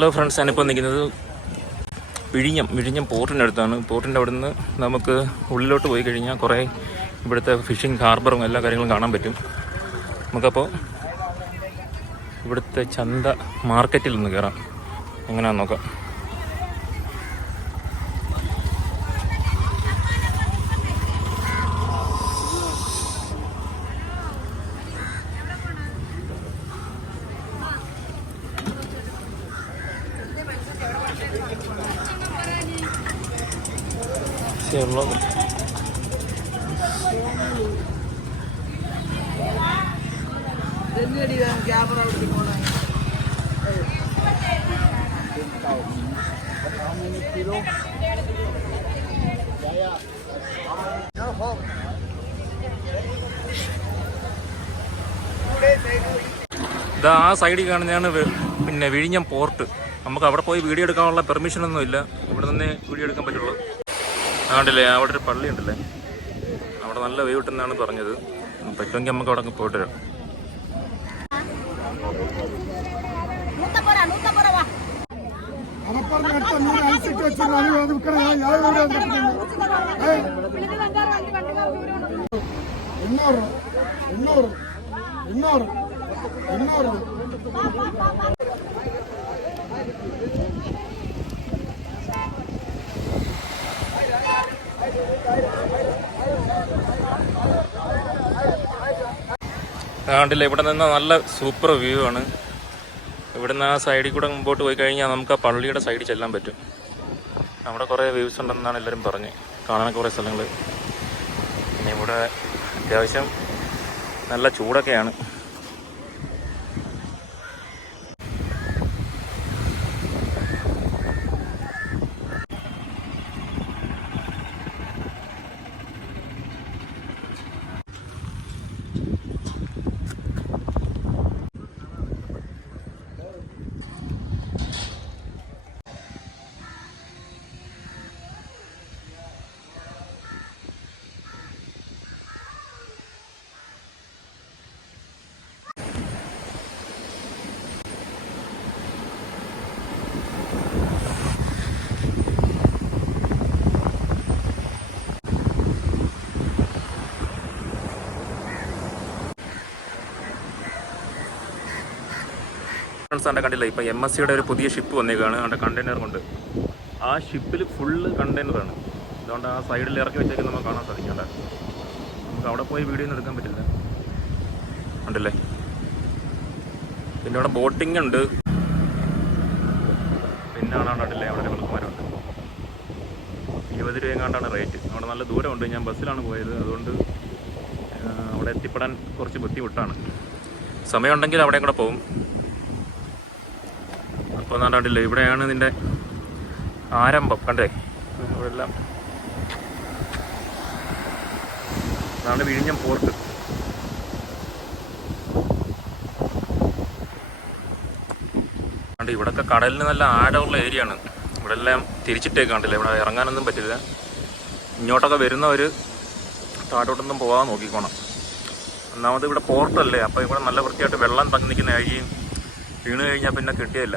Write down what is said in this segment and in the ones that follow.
Hello friends ഞാനിപ്പോൾ നിൽക്കുന്നത് വിഴിഞ്ഞം വിഴിഞ്ഞം പോർട്ടിന്റെ അടുത്താണ്. പോർട്ടിന്റെ അവിടെ നിന്ന് നമുക്ക് ഉള്ളിലോട്ട് പോയി കഴിഞ്ഞാൽ കുറേ ഇവിടുത്തെ ഫിഷിംഗ് ഹാർബറും എല്ലാ കാര്യങ്ങളും കാണാൻ പറ്റും. നമുക്കപ്പോൾ ഇവിടുത്തെ ചന്ത മാർക്കറ്റിൽ നിന്ന് കയറാം എങ്ങനെയാണെന്ന് നോക്കാം. ശരി ഇതാ ആ സൈഡിൽ കാണുന്നതാണ് പിന്നെ വിഴിഞ്ഞം പോർട്ട് നമുക്ക് അവിടെ പോയി വീഡിയോ എടുക്കാനുള്ള പെർമിഷൻ ഒന്നും ഇല്ല ഇവിടെ നിന്ന് വീഡിയോ എടുക്കാൻ പറ്റുള്ളൂ. ആണ്ടല്ലേ അവിടെ ഒരു പള്ളി ഉണ്ടല്ലേ? അവിടെ നല്ല വ്യൂ കിട്ടുന്നതാണ് പറഞ്ഞത്. പറ്റുമെങ്കിൽ നമുക്ക് അവിടെ പോയിട്ട് വരാം. എണ്ണൂറ് എണ്ണൂറ് എണ്ണൂറ് കടപ്പുറത്ത് അടുത്ത മീൻ ഐസിട്ട് വെച്ചിരുന്നു അത് അത് വിൽക്കണം ഞാൻ ഞാൻ ഇവിടെ വന്നിട്ടുണ്ട് ഏയ്, എണ്ണൂറ് എണ്ണൂറ് എണ്ണൂറ് എണ്ണൂറ് ആണ്ടില്ല ഇവിടെ നിന്ന് നല്ല സൂപ്പർ വ്യൂ ആണ്. ഇവിടെ നിന്ന് ആ സൈഡിൽ കൂടെ മുമ്പോട്ട് പോയി കഴിഞ്ഞാൽ നമുക്ക് ആ പള്ളിയുടെ സൈഡിൽ ചെല്ലാൻ പറ്റും. അവിടെ കുറേ വ്യൂസ് ഉണ്ടെന്നാണ് എല്ലാവരും പറഞ്ഞ്. കാണാൻ കുറേ സ്ഥലങ്ങൾ പിന്നെ ഇവിടെ അത്യാവശ്യം നല്ല ചൂടൊക്കെയാണ്. ഫ്രണ്ട്സ് കണ്ടില്ല? ഇപ്പം എം എസ് സിയുടെ ഒരു പുതിയ ഷിപ്പ് വന്നേക്കാണ്. അവിടെ കണ്ടെയ്നർ കൊണ്ട്. ആ ഷിപ്പിൽ ഫുള്ള് കണ്ടെയ്നറാണ് അതുകൊണ്ട് ആ സൈഡിൽ ഇറക്കി വെച്ചേക്ക് നമുക്ക് കാണാൻ സാധിക്കണ്ട നമുക്ക് അവിടെ പോയി വീഡിയോ ഒന്നും എടുക്കാൻ പറ്റില്ല. ഉണ്ടല്ലേ പിന്നെ അവിടെ ബോട്ടിംഗ് ഉണ്ട്. പിന്നെ ആണാണ് കണ്ടില്ലേ? അവിടെ ഒരു വിളക്കുമാരുണ്ട് ഇരുപത് രൂപ എങ്ങാണ്ടാണ് റേറ്റ് അവിടെ നല്ല ദൂരമുണ്ട്. ഞാൻ ബസ്സിലാണ് പോയത്. അതുകൊണ്ട് അവിടെ എത്തിപ്പെടാൻ കുറച്ച് ബുദ്ധിമുട്ടാണ്. സമയമുണ്ടെങ്കിൽ അവിടെയും കൂടെ പോകും നാണ്ടാണ്ടില്ലേ ഇവിടെയാണ് നിന്റെ ആരംഭം കണ്ടേ? ഇവിടെ അതാണ് വിഴിഞ്ഞം പോർട്ട്. കണ്ട് ഇവിടൊക്കെ കടലിന് നല്ല ആഴമുള്ള ഏരിയ ആണ് ഇവിടെ എല്ലാം തിരിച്ചിട്ടേക്ക് കണ്ടില്ല ഇവിടെ ഇറങ്ങാനൊന്നും പറ്റില്ല. ഇങ്ങോട്ടൊക്കെ വരുന്നവർ താഴോട്ടൊന്നും പോവാൻ നോക്കിക്കോണം. ഒന്നാമത് ഇവിടെ പോർട്ടല്ലേ? അപ്പോൾ ഇവിടെ നല്ല വൃത്തിയായിട്ട് വെള്ളം തങ്ങി നിൽക്കുന്ന ഏരിയയും വീണ് കഴിഞ്ഞാൽ പിന്നെ കിട്ടിയില്ല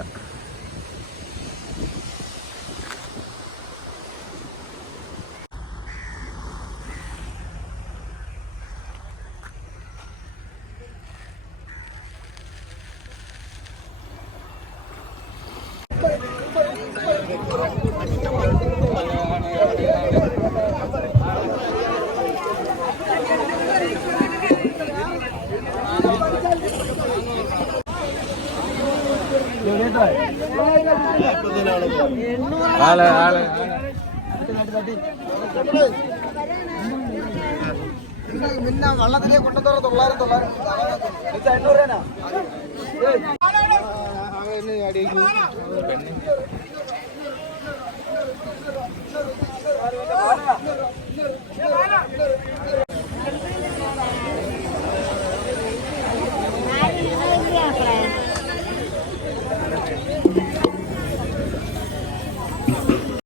പിന്നെ വള്ളത്തിലേക്ക് കൊണ്ടുതറ തൊള്ളായിരം തൊള്ളായിരം എണ്ണൂറ് രൂപ